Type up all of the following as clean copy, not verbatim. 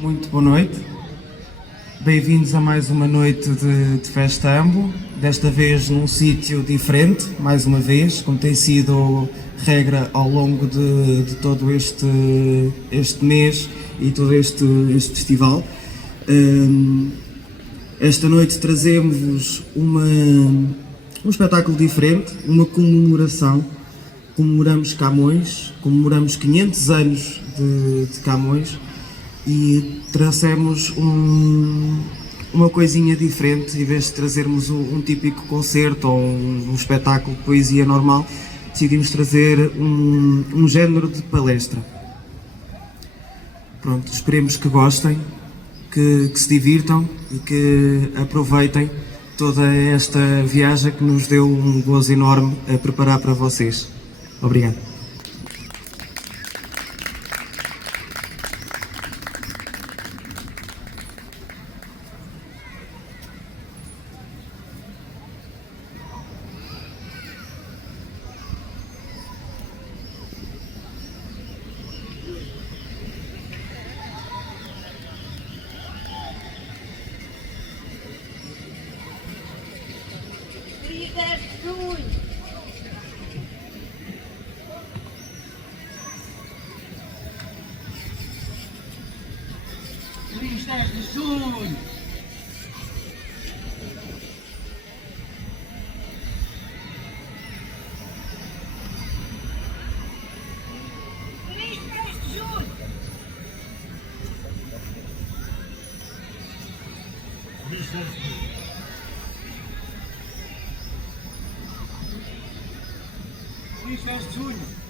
Muito boa noite, bem-vindos a mais uma noite de festa Ambo, desta vez num sítio diferente, mais uma vez, como tem sido regra ao longo de todo este mês e todo este festival. Esta noite trazemos um espetáculo diferente, uma comemoração. Comemoramos Camões, comemoramos 500 anos de Camões e trouxemos uma coisinha diferente. Em vez de trazermos um típico concerto ou um espetáculo de poesia normal, decidimos trazer um género de palestra. Pronto, esperemos que gostem, que se divirtam e que aproveitem toda esta viagem que nos deu um gozo enorme a preparar para vocês. Obrigado. Feliz 10 de junho! Feliz 10 de junho! Feliz 10 de junho! Feliz 10 de junho!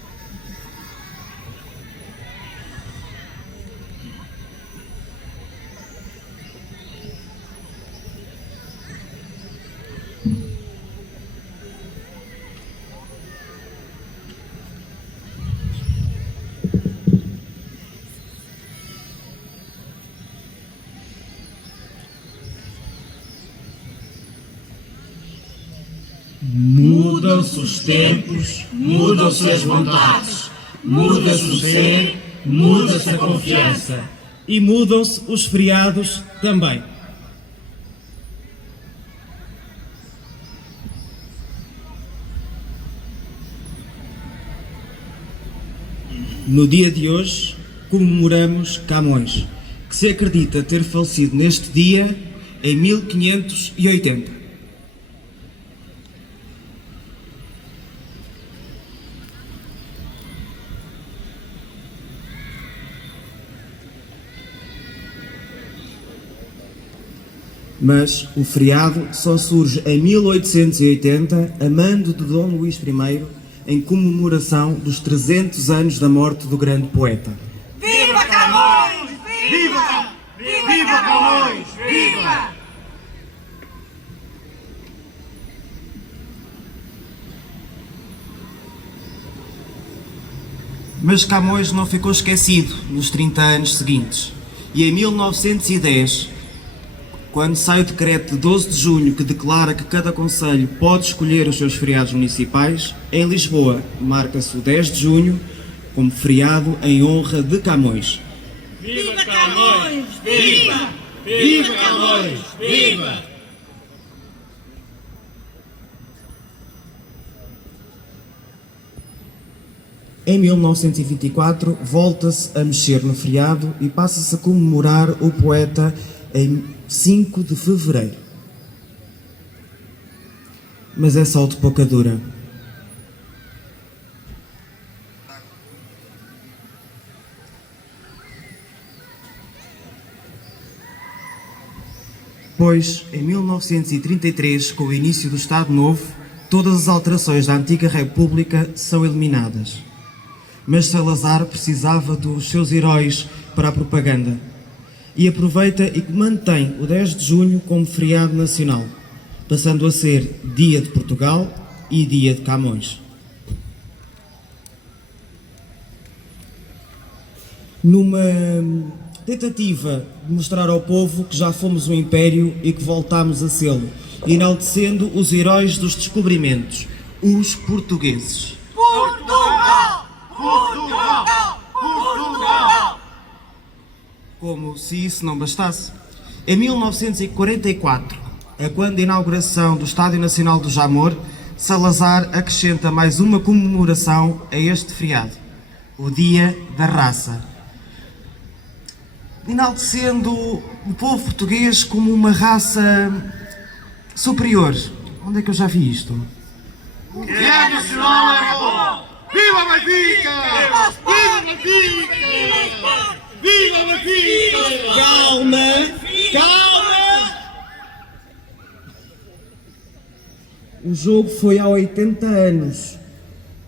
Mudam-se os tempos, mudam-se as vontades, muda-se o ser, muda-se a confiança. E mudam-se os feriados também. No dia de hoje, comemoramos Camões, que se acredita ter falecido neste dia em 1580. Mas o feriado só surge em 1880, a mando de Dom Luís I, em comemoração dos 300 anos da morte do grande poeta. Viva Camões! Viva! Viva Camões! Viva! Mas Camões não ficou esquecido nos 30 anos seguintes. E em 1910, quando sai o decreto de 12 de junho que declara que cada concelho pode escolher os seus feriados municipais, em Lisboa marca-se o 10 de junho como feriado em honra de Camões. Viva Camões! Viva! Viva Camões! Viva! Em 1924 volta-se a mexer no feriado e passa-se a comemorar o poeta em 5 de fevereiro. Mas é só de pouca dura. Pois, em 1933, com o início do Estado Novo, todas as alterações da antiga República são eliminadas. Mas Salazar precisava dos seus heróis para a propaganda e aproveita e mantém o 10 de junho como feriado nacional, passando a ser Dia de Portugal e Dia de Camões. Numa tentativa de mostrar ao povo que já fomos um império e que voltámos a sê-lo, enaltecendo os heróis dos descobrimentos, os portugueses. Portugal! Portugal! Portugal! Como se isso não bastasse, em 1944, quando a inauguração do Estádio Nacional do Jamor, Salazar acrescenta mais uma comemoração a este feriado, o Dia da Raça, enaltecendo o povo português como uma raça superior. Onde é que eu já vi isto? Que é nacional é bom! Viva Benfica! Viva Benfica! Viva Benfica! Calma! Calma! O jogo foi há 80 anos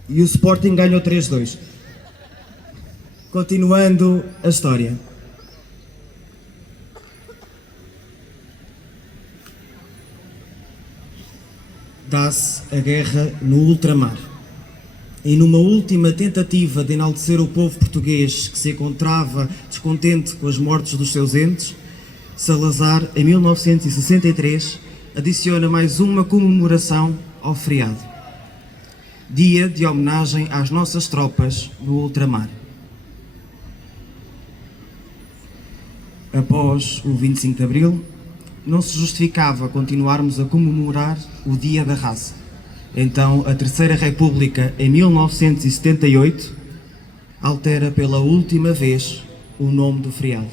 e o Sporting ganhou 3-2. Continuando a história. Dá-se a guerra no ultramar. E numa última tentativa de enaltecer o povo português que se encontrava descontente com as mortes dos seus entes, Salazar, em 1963, adiciona mais uma comemoração ao feriado. Dia de homenagem às nossas tropas no ultramar. Após o 25 de Abril, não se justificava continuarmos a comemorar o Dia da Raça. Então, a Terceira República, em 1978, altera pela última vez o nome do feriado,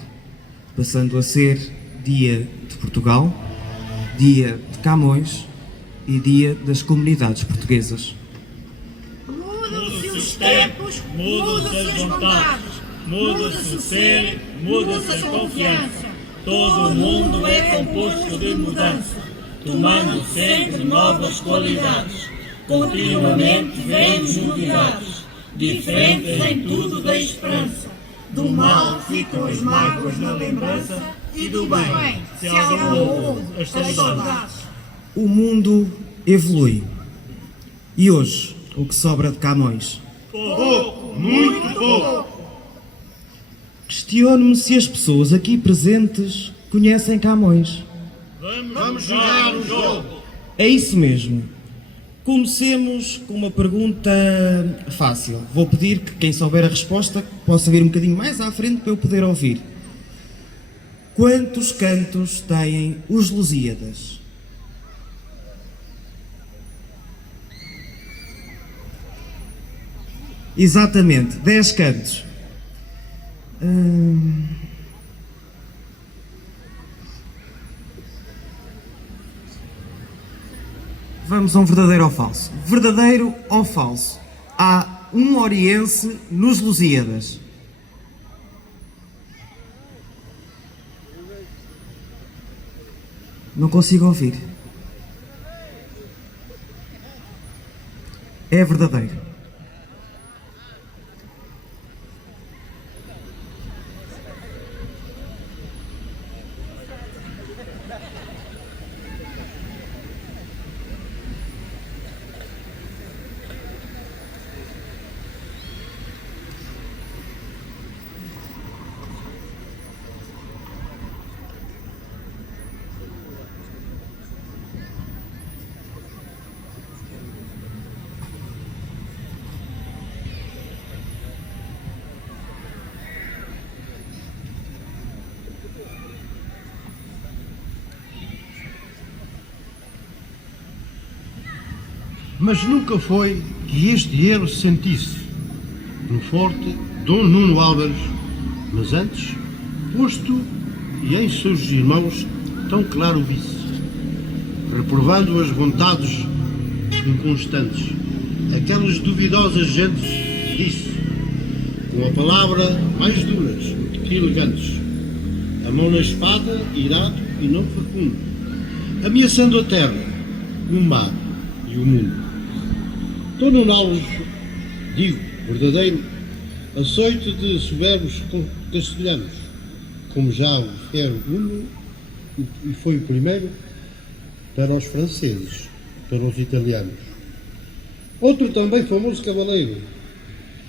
passando a ser Dia de Portugal, Dia de Camões e Dia das Comunidades Portuguesas. Mudam-se os tempos, mudam-se as vontades, muda-se o ser, muda-se a confiança. Todo o mundo é composto de mudança, tomando sempre novas qualidades. Continuamente vemos novidades, diferentes em tudo da esperança. Do mal ficam as mágoas na lembrança e do bem se algum houve as saudades. O mundo evolui. E hoje, o que sobra de Camões? Pouco, muito pouco. Questiono-me se as pessoas aqui presentes conhecem Camões. Vamos jogar um jogo. É isso mesmo. Comecemos com uma pergunta fácil. Vou pedir que quem souber a resposta possa vir um bocadinho mais à frente para eu poder ouvir. Quantos cantos têm os Lusíadas? Exatamente, 10 cantos. Vamos a um verdadeiro ou falso. Verdadeiro ou falso? Há um oriense nos Lusíadas. Não consigo ouvir. É verdadeiro. Mas nunca foi que este erro se sentisse no forte Dom Nuno Álvares, mas antes, posto e em seus irmãos tão claro visse, reprovando as vontades inconstantes, aquelas duvidosas gentes, disse, com a palavra mais duras que elegantes, a mão na espada, irado e não fecundo, ameaçando a terra, o mar e o mundo. Dom Nuno Álvares, digo, verdadeiro, açoite de soberbos castelhanos, como já o era um e foi o primeiro para os franceses, para os italianos. Outro também famoso cavaleiro,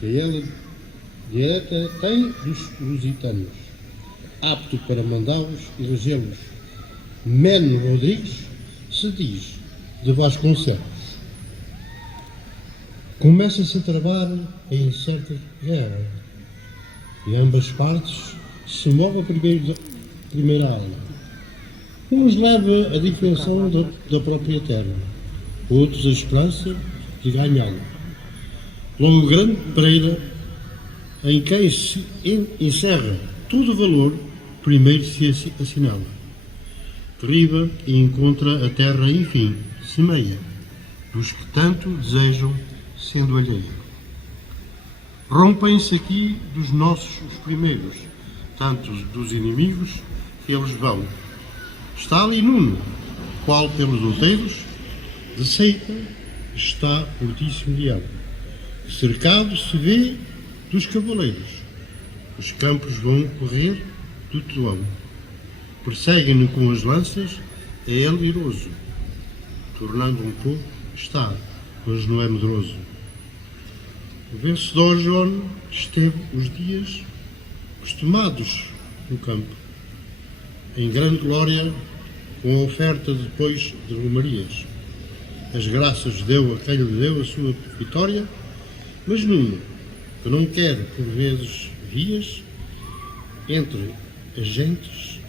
que ela direta tem dos lusitanos, apto para mandá-los e regê-los. Meno Rodrigues se diz de Vasconcelos. Começa-se a travar em certa guerra e ambas partes se move a primeira ala. Uns leva a dimensão da própria terra, outros a esperança de ganhá-la. Logo grande pereira, em quem se encerra todo o valor, primeiro se assinala. Derriba e encontra a terra, enfim, semeia, dos que tanto desejam, sendo alheia. Rompem-se aqui dos nossos os primeiros, tanto dos inimigos que eles vão. Está ali Nuno, qual pelos outeiros, de seita está fortíssimo leão. Cercado se vê dos cavaleiros, os campos vão correr do trovão. Perseguem-no com as lanças, é ele iroso, tornando um pouco está, mas não é medroso. O vencedor João esteve os dias costumados no campo, em grande glória, com a oferta depois de romarias. As graças deu a quem lhe deu a sua vitória, mas Nuno, que não quer por vezes vias entre as gentes,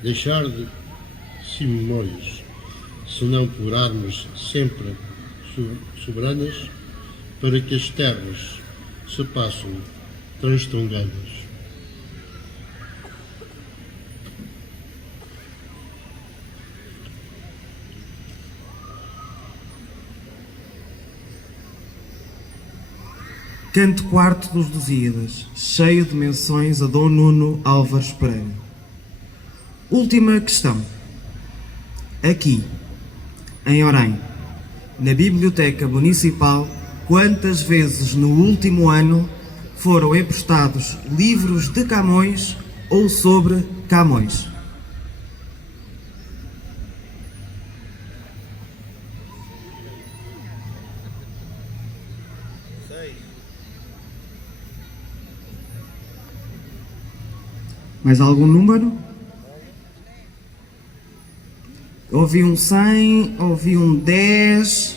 deixar de si memórias, senão por armas sempre soberanas, para que as terras se passam transtongadas. Canto quarto dos Lusíadas, cheio de menções a Dom Nuno Álvares Pereira. Última questão. Aqui, em Orém, na Biblioteca Municipal, quantas vezes no último ano foram emprestados livros de Camões ou sobre Camões? Mais algum número? Ouvi um 100, ouvi um 10.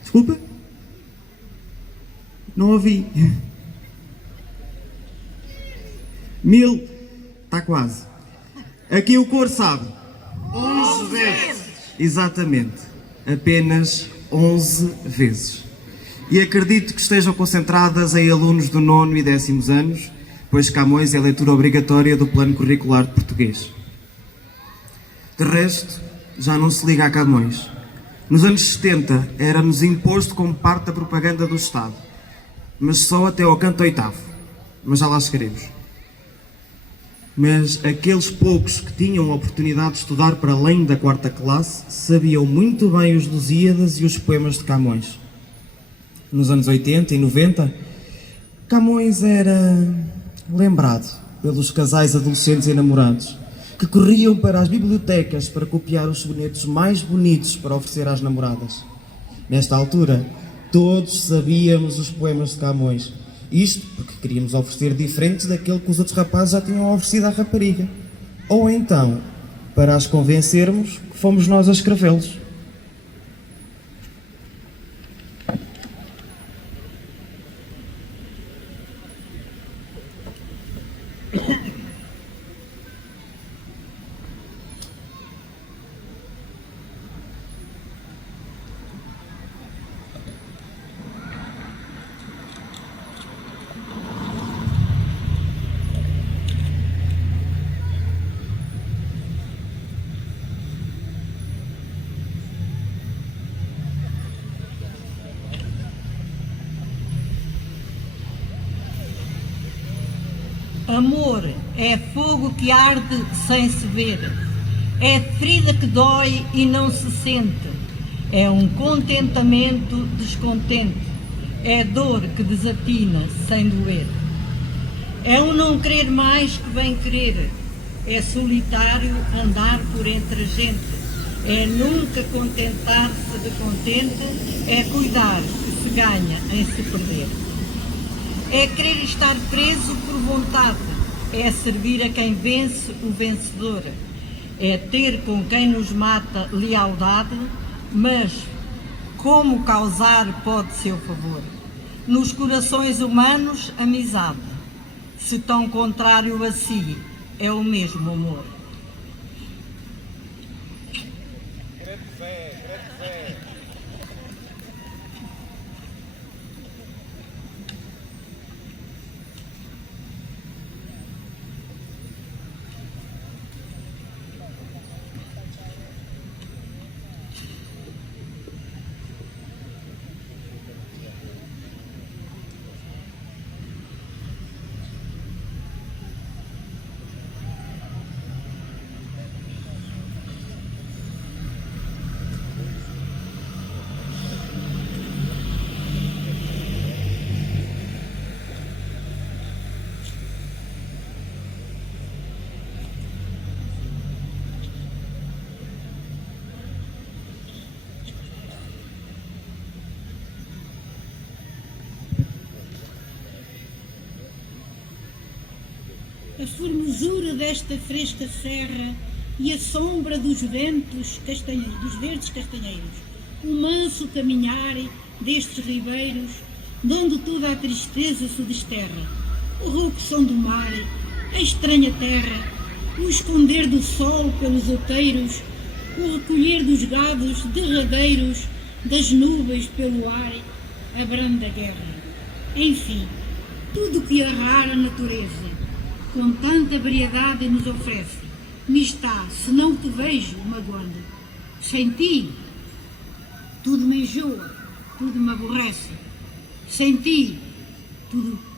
Desculpa? Não ouvi. 1000. Está quase. Aqui o coro sabe. 11 vezes. Exatamente. Apenas 11 vezes. E acredito que estejam concentradas em alunos do 9º e 10º anos, pois Camões é leitura obrigatória do plano curricular de português. De resto, já não se liga a Camões. Nos anos 70 era-nos imposto como parte da propaganda do Estado, mas só até ao canto 8º, mas já lá chegaremos. Mas aqueles poucos que tinham a oportunidade de estudar para além da 4ª classe sabiam muito bem os Lusíadas e os poemas de Camões. Nos anos 80 e 90, Camões era lembrado pelos casais adolescentes e namorados que corriam para as bibliotecas para copiar os sonetos mais bonitos para oferecer às namoradas. Nesta altura, todos sabíamos os poemas de Camões. Isto porque queríamos oferecer diferentes daquele que os outros rapazes já tinham oferecido à rapariga. Ou então, para as convencermos que fomos nós a escrevê-los. Amor é fogo que arde sem se ver, é ferida que dói e não se sente, é um contentamento descontente, é dor que desatina sem doer. É um não querer mais que vem querer, é solitário andar por entre a gente, é nunca contentar-se de contente, é cuidar que se ganha em se perder. É querer estar preso por vontade, é servir a quem vence o vencedor, é ter com quem nos mata lealdade, mas como causar pode seu favor? Nos corações humanos, amizade, se tão contrário a si é o mesmo amor. A formosura desta fresca serra e a sombra dos ventos dos verdes castanheiros, o manso caminhar destes ribeiros, donde toda a tristeza se desterra, o rouco som do mar, a estranha terra, o esconder do sol pelos outeiros, o recolher dos gados derradeiros, das nuvens pelo ar, a branda guerra. Enfim, tudo que a rara natureza com tanta variedade nos oferece, me está, se não te vejo, magoando. Sem ti, tudo me enjoa, tudo me aborrece. Sem ti, tudo...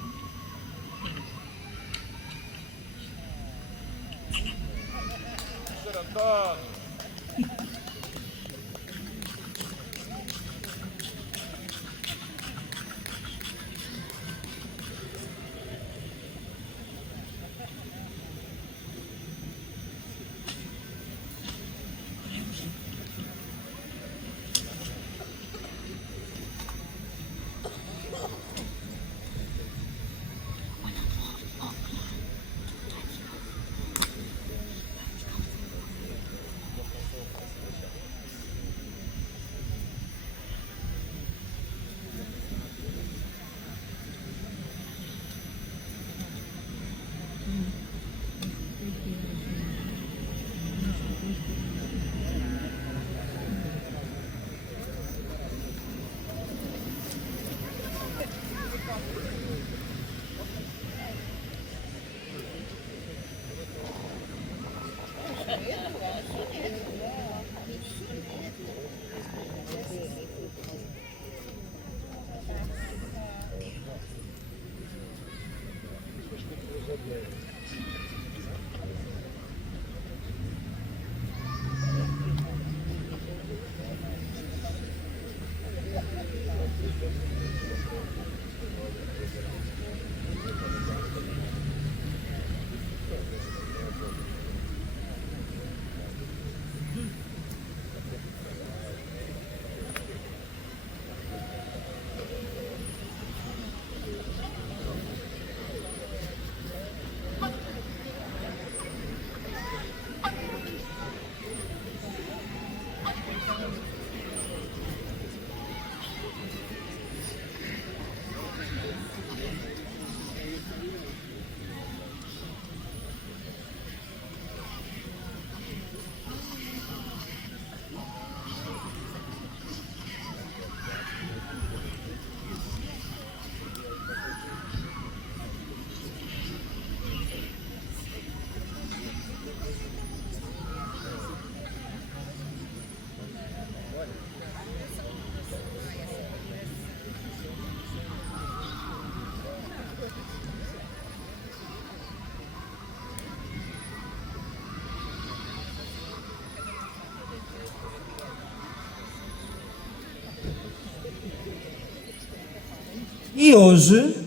E hoje,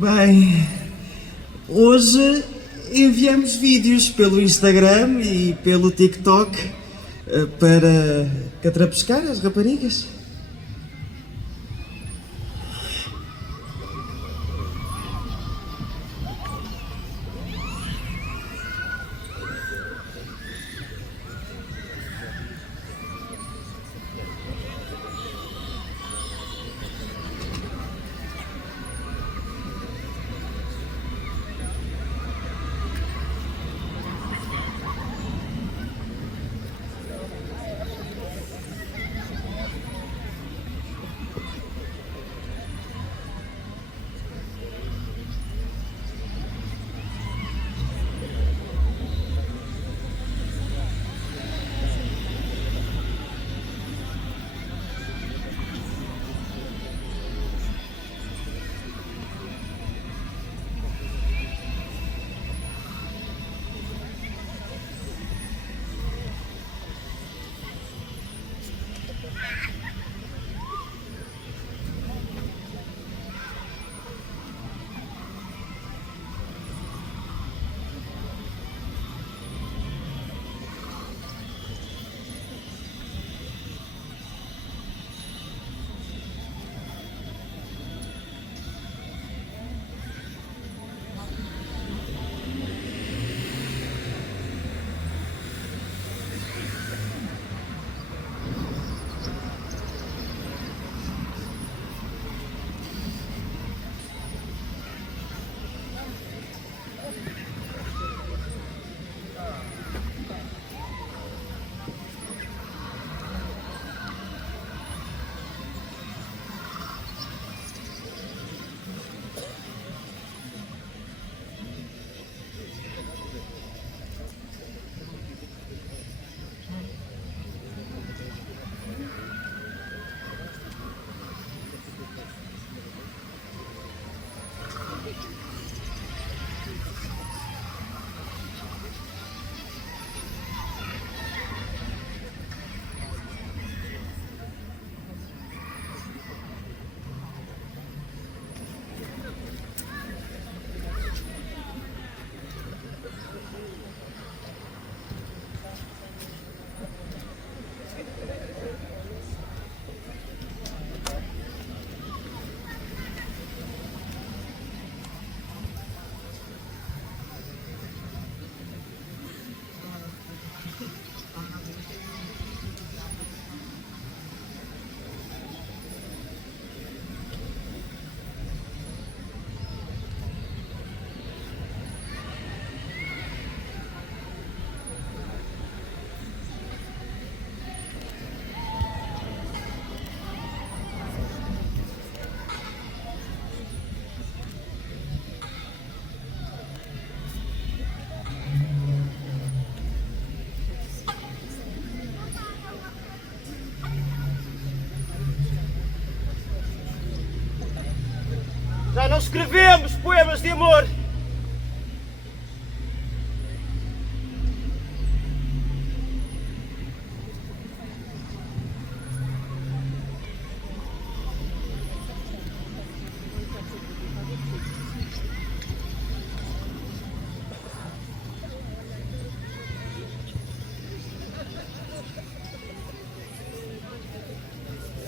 Bem, hoje enviamos vídeos pelo Instagram e pelo TikTok para catrapescar as raparigas. Já não escrevemos poemas de amor.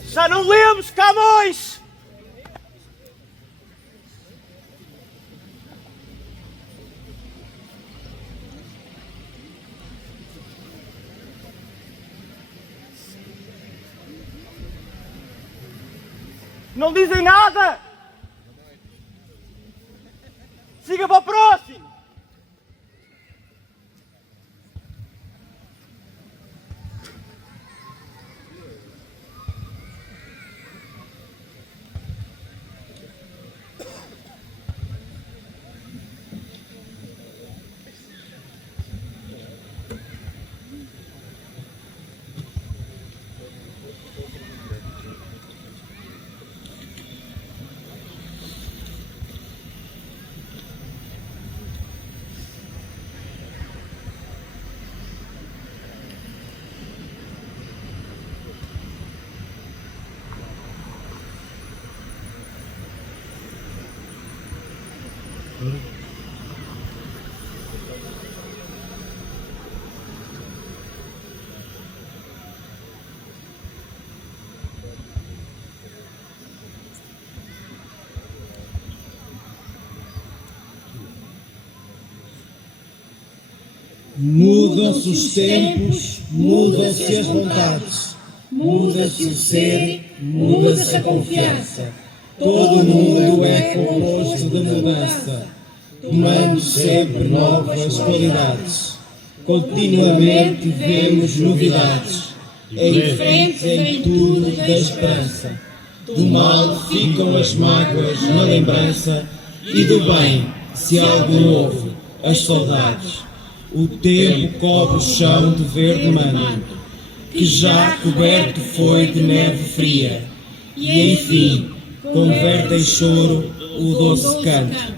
Já não lemos Camões! Não dizem nada! Siga para o próximo! Mudam-se os tempos, mudam-se as vontades, muda-se o ser, muda-se a confiança. Todo mundo é composto de mudança, tomando sempre novas qualidades. Continuamente vemos novidades, em frente em tudo da esperança. Do mal ficam as mágoas na lembrança, e do bem, se algo houve, as saudades. O tempo cobre o chão de verde manto, que já coberto foi de neve fria, e enfim converte em choro o doce canto.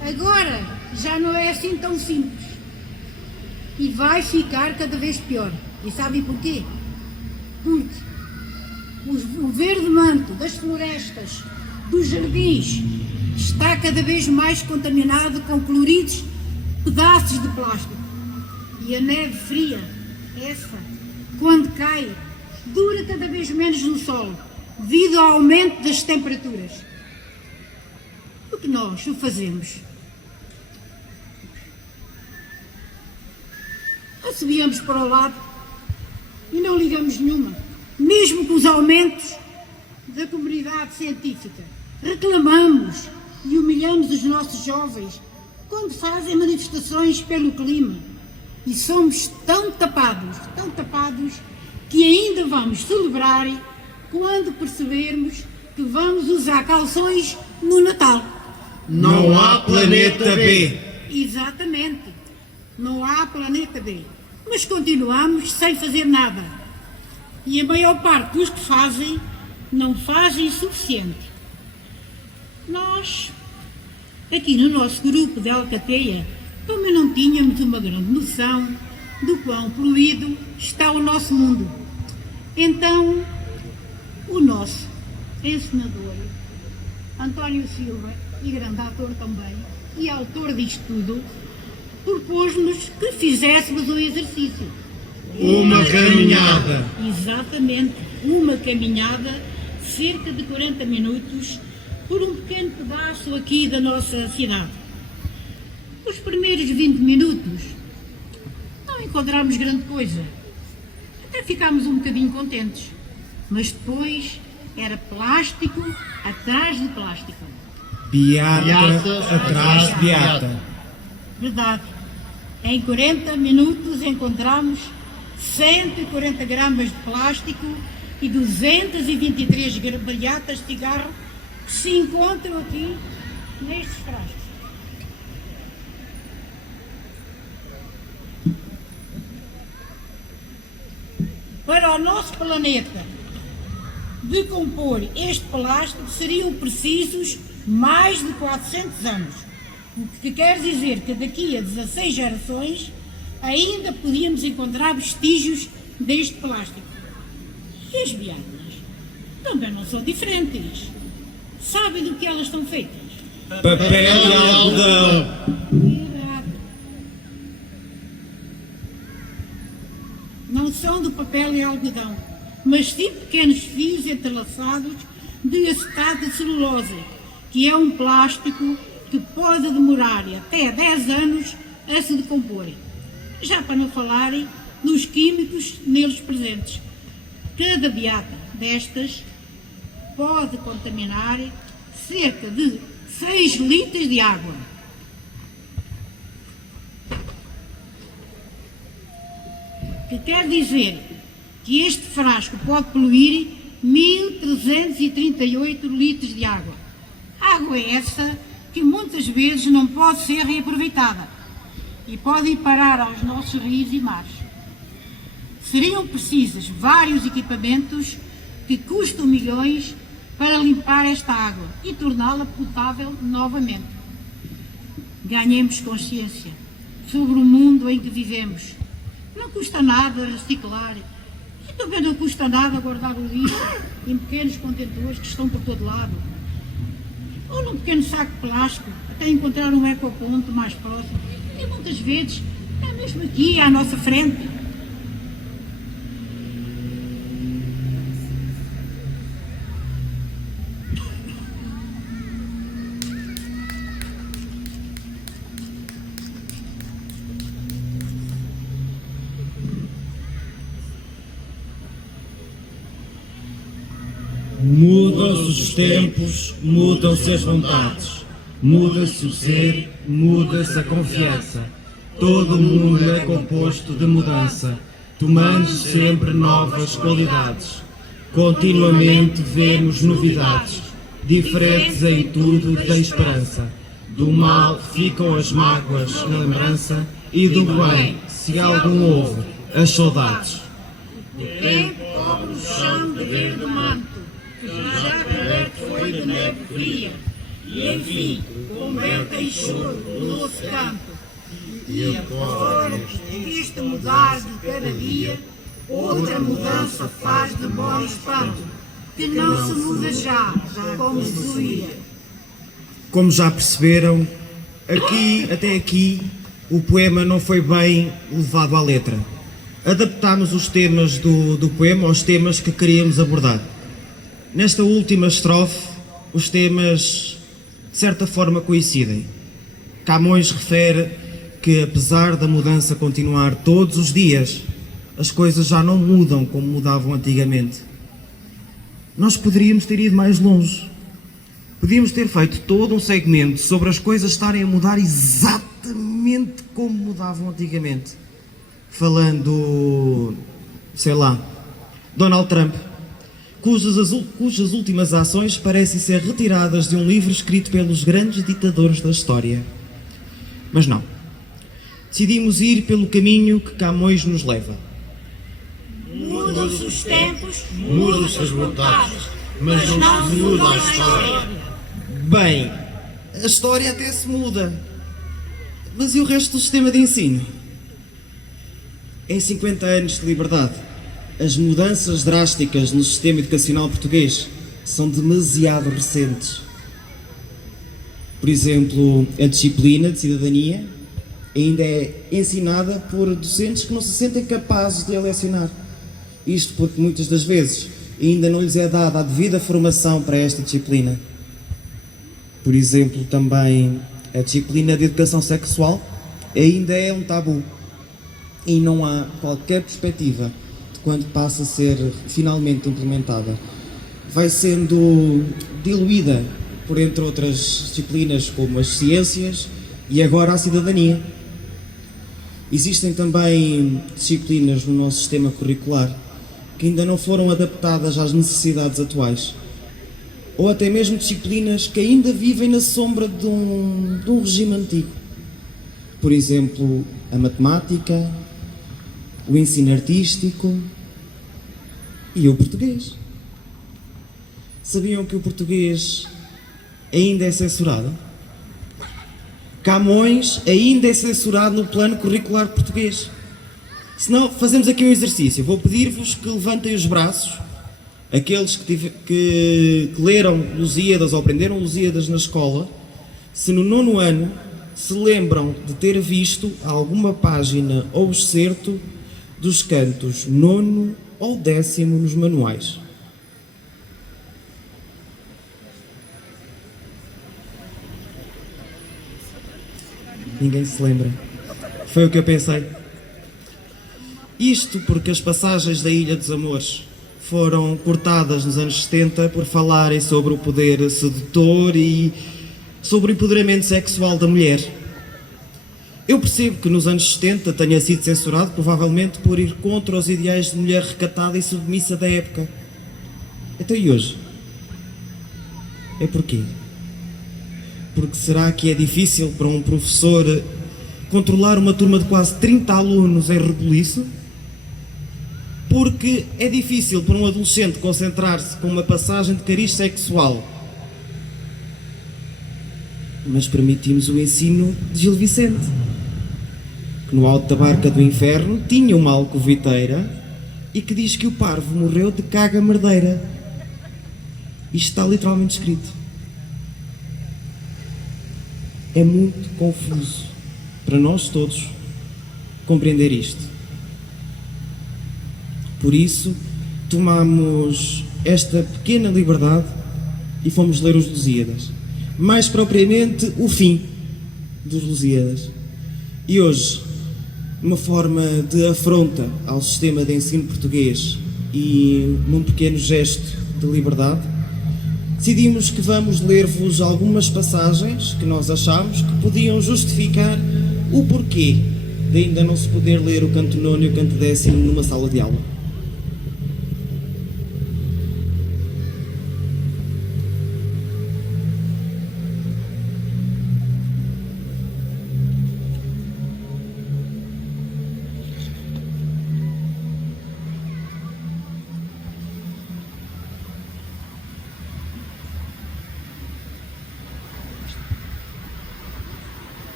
Agora já não é assim tão simples e vai ficar cada vez pior. E sabem porquê? Porque o verde manto das florestas, dos jardins, está cada vez mais contaminado com coloridos pedaços de plástico. E a neve fria, essa, quando cai, dura cada vez menos no solo, devido ao aumento das temperaturas. O que nós o fazemos? Assobiamos para o lado e não ligamos nenhuma, mesmo com os aumentos da comunidade científica. Reclamamos e humilhamos os nossos jovens quando fazem manifestações pelo clima. E somos tão tapados, que ainda vamos celebrar quando percebermos que vamos usar calções no Natal. Não há planeta B. Exatamente, não há planeta B. Mas continuamos sem fazer nada. E a maior parte dos que fazem, não fazem o suficiente. Nós, aqui no nosso grupo de Alcateia, também não tínhamos uma grande noção do quão poluído está o nosso mundo. Então, o nosso encenador, António Silva, e grande ator também, e autor disto tudo, propôs-nos que fizéssemos um exercício. Uma caminhada. Exatamente, uma caminhada, cerca de 40 minutos, por um pequeno pedaço aqui da nossa cidade. Os primeiros 20 minutos não encontramos grande coisa, até ficámos um bocadinho contentes, mas depois era plástico atrás de plástico. Beata atrás de beata. Verdade. Em 40 minutos encontramos 140 gramas de plástico e 223 beatas de cigarro que se encontram aqui nestes frascos. Para o nosso planeta decompor este plástico seriam precisos mais de 400 anos, o que quer dizer que daqui a 16 gerações ainda podíamos encontrar vestígios deste plástico. E as beatas também não são diferentes. Sabem do que elas estão feitas? Papel e algodão. Não são do papel e algodão, mas sim pequenos fios entrelaçados de acetato de celulose, que é um plástico que pode demorar até 10 anos a se decompor. Já para não falarem nos químicos neles presentes. Cada beata destas pode contaminar cerca de 6 litros de água. Que quer dizer que este frasco pode poluir 1.338 litros de água. Água essa que muitas vezes não pode ser reaproveitada e pode ir parar aos nossos rios e mares. Seriam precisos vários equipamentos que custam milhões para limpar esta água e torná-la potável novamente. Ganhemos consciência sobre o mundo em que vivemos. Não custa nada reciclar e também não custa nada guardar o lixo em pequenos contentores que estão por todo lado. Ou num pequeno saco de plástico, até encontrar um ecoponto mais próximo. E muitas vezes é mesmo aqui à nossa frente. Mudam-se os tempos, mudam-se as vontades, muda-se o ser, muda-se a confiança. Todo o mundo é composto de mudança, tomando sempre novas qualidades. Continuamente vemos novidades, diferentes em tudo tem esperança. Do mal ficam as mágoas na lembrança, e do bem, se algum houve, as saudades. O tempo cobre o chão de verde manto, que já coberto foi de neve fria, e enfim, converte em choro o doce canto. E agora que isto mudar de cada dia, outra mudança faz de bom espanto, que não se muda já, como se doía. Como já perceberam, até aqui, o poema não foi bem levado à letra. Adaptámos os temas do poema aos temas que queríamos abordar. Nesta última estrofe, os temas, de certa forma, coincidem. Camões refere que, apesar da mudança continuar todos os dias, as coisas já não mudam como mudavam antigamente. Nós poderíamos ter ido mais longe. Podíamos ter feito todo um segmento sobre as coisas estarem a mudar exatamente como mudavam antigamente. Falando, sei lá, Donald Trump, cujas últimas ações parecem ser retiradas de um livro escrito pelos grandes ditadores da história. Mas não. Decidimos ir pelo caminho que Camões nos leva. Mudam-se os tempos, Mudam-se as vontades, mas não se muda a história. Bem, a história até se muda. Mas e o resto do sistema de ensino? Em 50 anos de liberdade, as mudanças drásticas no sistema educacional português são demasiado recentes. Por exemplo, a disciplina de cidadania ainda é ensinada por docentes que não se sentem capazes de a lecionar. Isto porque muitas das vezes ainda não lhes é dada a devida formação para esta disciplina. Por exemplo, também a disciplina de educação sexual ainda é um tabu e não há qualquer perspectiva de quando passa a ser finalmente implementada. Vai sendo diluída por, entre outras disciplinas, como as ciências e agora a cidadania. Existem também disciplinas no nosso sistema curricular que ainda não foram adaptadas às necessidades atuais. Ou até mesmo disciplinas que ainda vivem na sombra de um regime antigo. Por exemplo, a matemática, o ensino artístico e o português. Sabiam que o português ainda é censurado? Camões ainda é censurado no plano curricular português. Se não, fazemos aqui um exercício. Vou pedir-vos que levantem os braços, aqueles que leram Lusíadas ou aprenderam Lusíadas na escola, se no 9º ano se lembram de ter visto alguma página ou excerto dos cantos 9º ou 10º nos manuais. Ninguém se lembra. Foi o que eu pensei. Isto porque as passagens da Ilha dos Amores foram cortadas nos anos 70 por falarem sobre o poder sedutor e sobre o empoderamento sexual da mulher. Eu percebo que nos anos 70 tenha sido censurado, provavelmente por ir contra os ideais de mulher recatada e submissa da época. Então e hoje? É porquê? Porque será que é difícil para um professor controlar uma turma de quase 30 alunos em rebuliço? porque é difícil para um adolescente concentrar-se com uma passagem de cariz sexual. Mas permitimos o ensino de Gil Vicente, que no alto da barca do inferno tinha uma alcoviteira e que diz que o parvo morreu de caga merdeira. Isto está literalmente escrito. É muito confuso para nós todos compreender isto. Por isso, tomamos esta pequena liberdade e fomos ler os Lusíadas. Mais propriamente, o fim dos Lusíadas. E hoje, uma forma de afronta ao sistema de ensino português e num pequeno gesto de liberdade, decidimos que vamos ler-vos algumas passagens que nós achamos que podiam justificar o porquê de ainda não se poder ler o canto nono e o canto décimo numa sala de aula.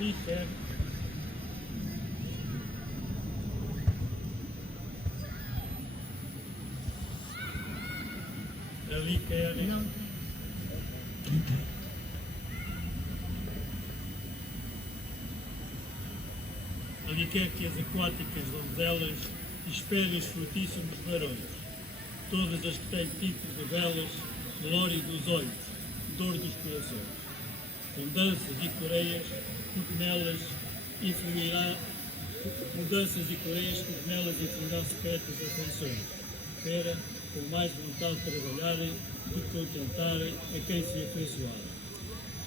Ali serve. Ali querem. Ali quer que as aquáticas donzelas espelhem os frutíssimos varões, todas as que têm título de belas, glória dos olhos, dor dos corações, com danças e coreias, porque nelas influirá, mudanças e coreias, porque nelas influirá secretas afeições, para, com mais vontade de trabalharem, de contentarem a quem se afeiçoar.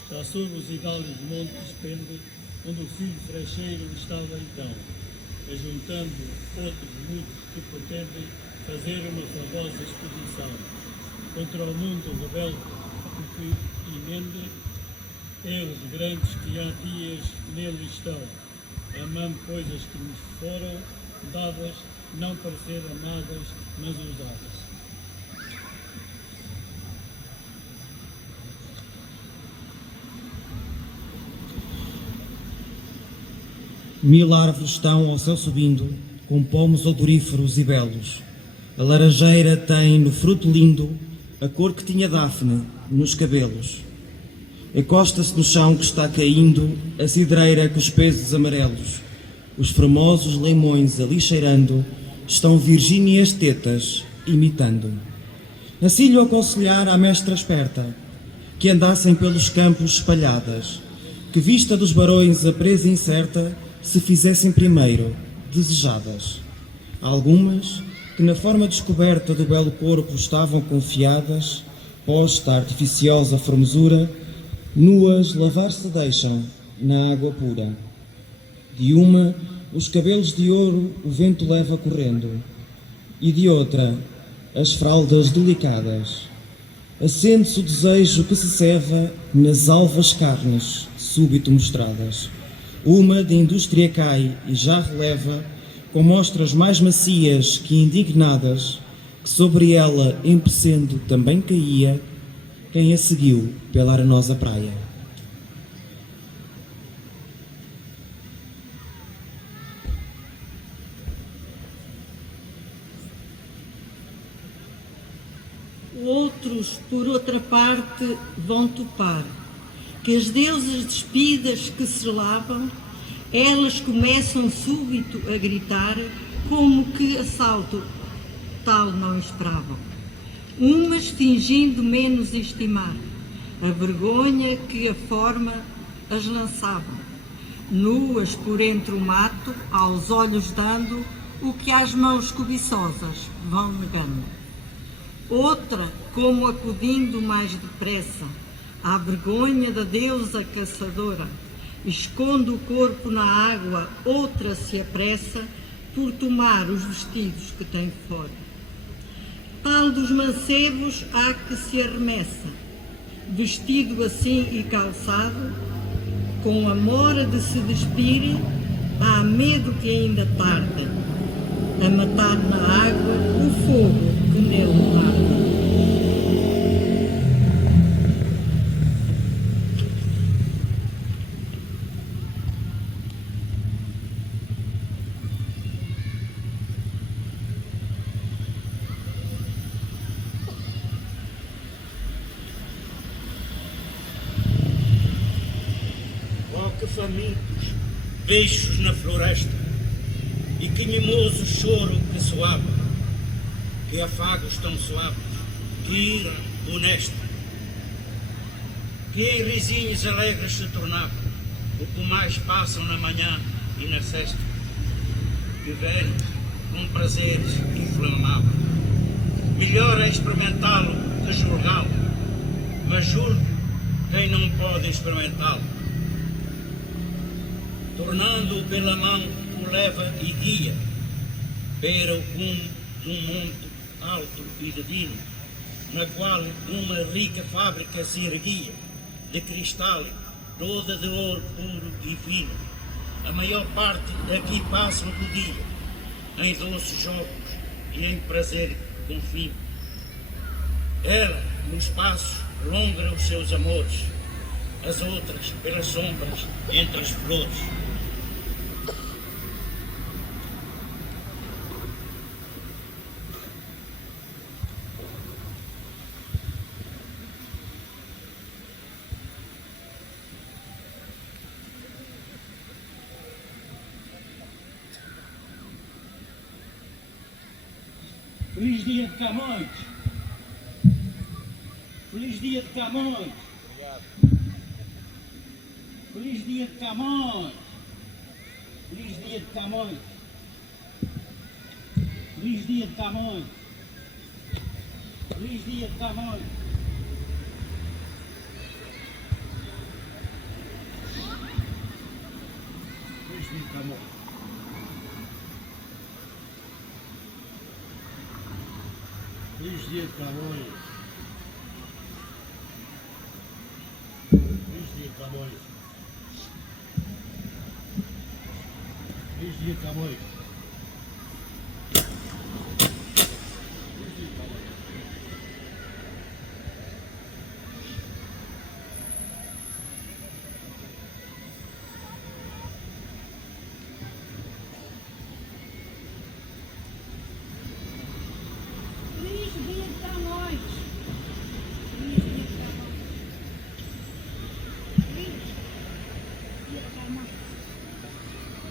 Já sobre os idálios montes pende, onde o filho frecheiro estava então, ajuntando outros muitos que pretendem fazer uma famosa expedição contra o mundo rebelde que emenda erros grandes que há dias nele estão, amando coisas que nos foram dadas, não para ser amadas, mas usadas. Mil árvores estão ao céu subindo, com pomos odoríferos e belos. A laranjeira tem no fruto lindo a cor que tinha Dafne nos cabelos. Encosta-se no chão que está caindo a cidreira com os pesos amarelos. Os formosos leimões ali cheirando estão virgínias tetas imitando. Assim lhe aconselhar à mestra esperta que andassem pelos campos espalhadas, que vista dos barões a presa incerta se fizessem primeiro desejadas. Algumas que na forma descoberta do belo corpo estavam confiadas, posta a artificiosa formosura, nuas lavar-se deixam na água pura. De uma, os cabelos de ouro o vento leva correndo, e de outra, as fraldas delicadas. Acende-se o desejo que se ceva nas alvas carnes súbito mostradas. Uma de indústria cai e já releva, com mostras mais macias que indignadas, que sobre ela empecendo também caía, quem a seguiu pela arenosa praia. Outros, por outra parte, vão topar que as deusas despidas que se lavam, elas começam súbito a gritar como que assalto tal não esperavam. Umas fingindo menos estimar a vergonha que a forma as lançavam, nuas por entre o mato, aos olhos dando o que às mãos cobiçosas vão negando. Outra, como acudindo mais depressa à vergonha da deusa caçadora, esconde o corpo na água, outra se apressa por tomar os vestidos que tem fora. Tal dos mancebos há que se arremessa, vestido assim e calçado, com a mora de se despir, há medo que ainda tarda, a matar na água o fogo que nele arde. Que famintos, beijos na floresta, e que mimoso choro que soava, que afagos tão suaves, que ira honesta, que em risinhos alegres se tornava, o que mais passam na manhã e na sesta, que velho com prazeres inflamava. Melhor é experimentá-lo que julgá-lo, mas julgue quem não pode experimentá-lo. Tornando-o pela mão, o leva e guia, beira o cume de um monte alto e divino, na qual uma rica fábrica se erguia, de cristal, toda de ouro puro e fino. A maior parte aqui passa do dia, em doces jogos e em prazer com fim. Ela, nos passos, longra os seus amores, as outras pelas sombras entre as flores. Feliz dia de Camões! Feliz dia de Camões! Feliz dia de Camões! Feliz dia de Camões! Feliz dia de Camões! Feliz dia de Camões! Feliz dia de Camões. Feliz dia de Camões. Feliz dia de Camões. Feliz dia de Camões. Feliz dia de Camões! Feliz dia de Camões! Feliz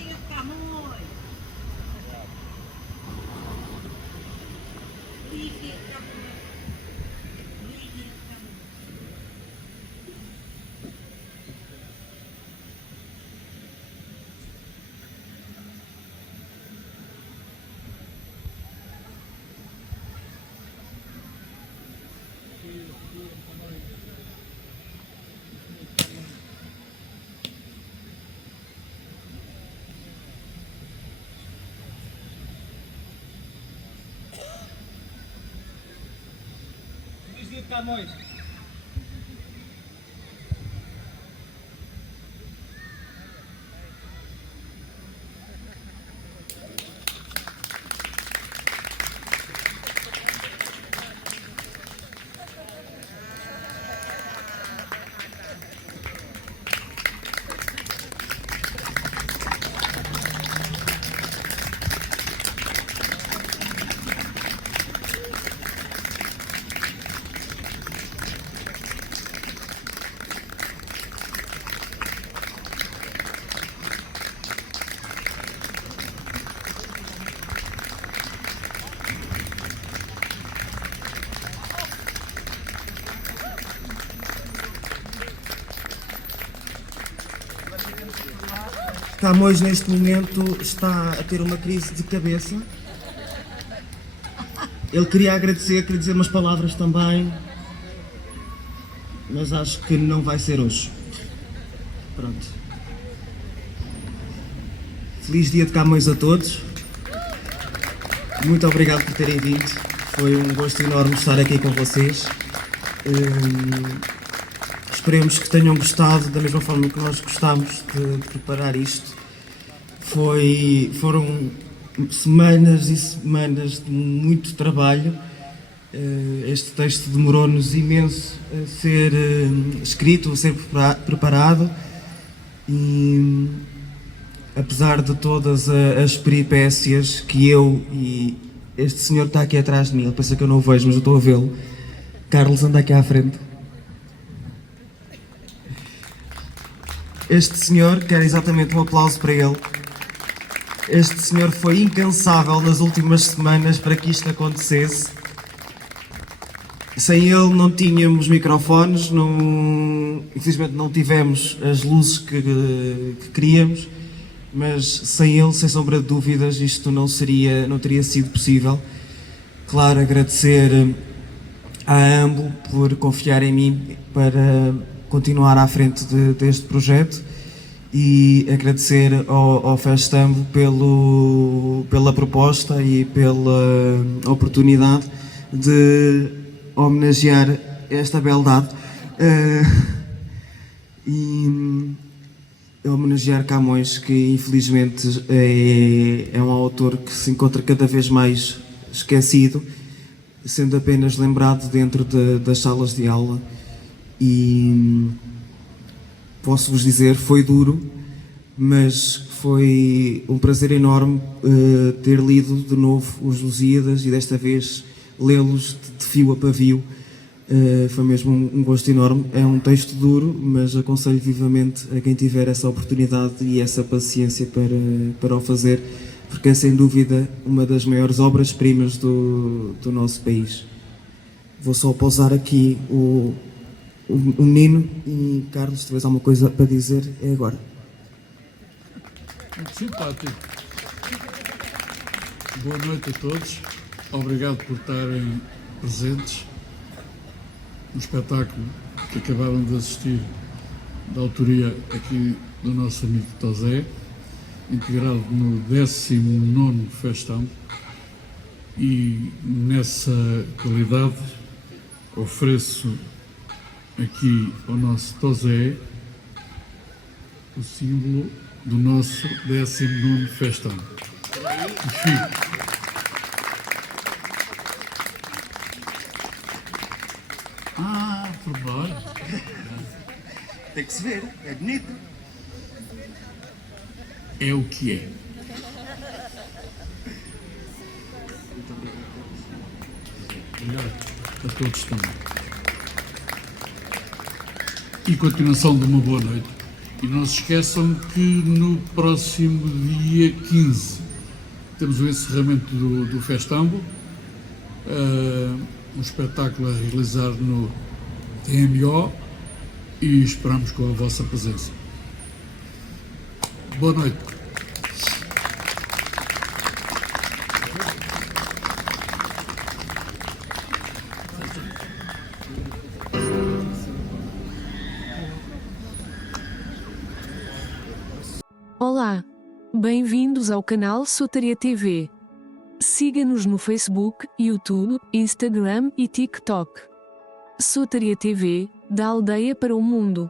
dia de Camões! Feliz dia de Camões! Camões neste momento está a ter uma crise de cabeça. Ele queria agradecer, queria dizer umas palavras também, mas acho que não vai ser hoje. Pronto. Feliz dia de Camões a todos. Muito obrigado por terem vindo. Foi um gosto enorme estar aqui com vocês. Esperemos que tenham gostado da mesma forma que nós gostámos de preparar isto. Foram semanas e semanas de muito trabalho. Este texto demorou-nos imenso a ser escrito, a ser preparado, e apesar de todas as peripécias que eu e este senhor que está aqui atrás de mim, ele pensa que eu não o vejo, mas eu estou a vê-lo. Carlos, anda aqui à frente. Este senhor, quero exatamente um aplauso para ele. Este senhor foi incansável nas últimas semanas para que isto acontecesse. Sem ele não tínhamos microfones, infelizmente não tivemos as luzes que queríamos, mas sem ele, sem sombra de dúvidas, isto não teria sido possível. Claro, agradecer à AMBO por confiar em mim para continuar à frente deste projeto, e agradecer ao Festambo pela proposta e pela oportunidade de homenagear esta beldade e homenagear Camões, que infelizmente é um autor que se encontra cada vez mais esquecido, sendo apenas lembrado dentro das salas de aula. E posso-vos dizer, foi duro, mas foi um prazer enorme ter lido de novo os Lusíadas e desta vez lê-los de fio a pavio. Foi mesmo um gosto enorme. É um texto duro, mas aconselho vivamente a quem tiver essa oportunidade e essa paciência para o fazer, porque é sem dúvida uma das maiores obras-primas do nosso país. Vou só pausar aqui o menino, e Carlos, se tiveres alguma coisa para dizer, é agora. Muito simpático. Boa noite a todos. Obrigado por estarem presentes no espetáculo que acabaram de assistir, da autoria aqui do nosso amigo Tosé, integrado no 19º Festambo, e nessa qualidade ofereço aqui ao nosso Tosé o símbolo do nosso 19º Festambo. Trabalho. Tem que se ver, é bonito. É o que é. Obrigado a todos também. E continuação de uma boa noite. E não se esqueçam que no próximo dia 15 temos o encerramento do Festambo, um espetáculo a realizar no TMO, e esperamos com a vossa presença. Boa noite. Olá, bem-vindos ao canal Sotaria TV. Siga-nos no Facebook, YouTube, Instagram e TikTok. Sotaria TV, da aldeia para o mundo.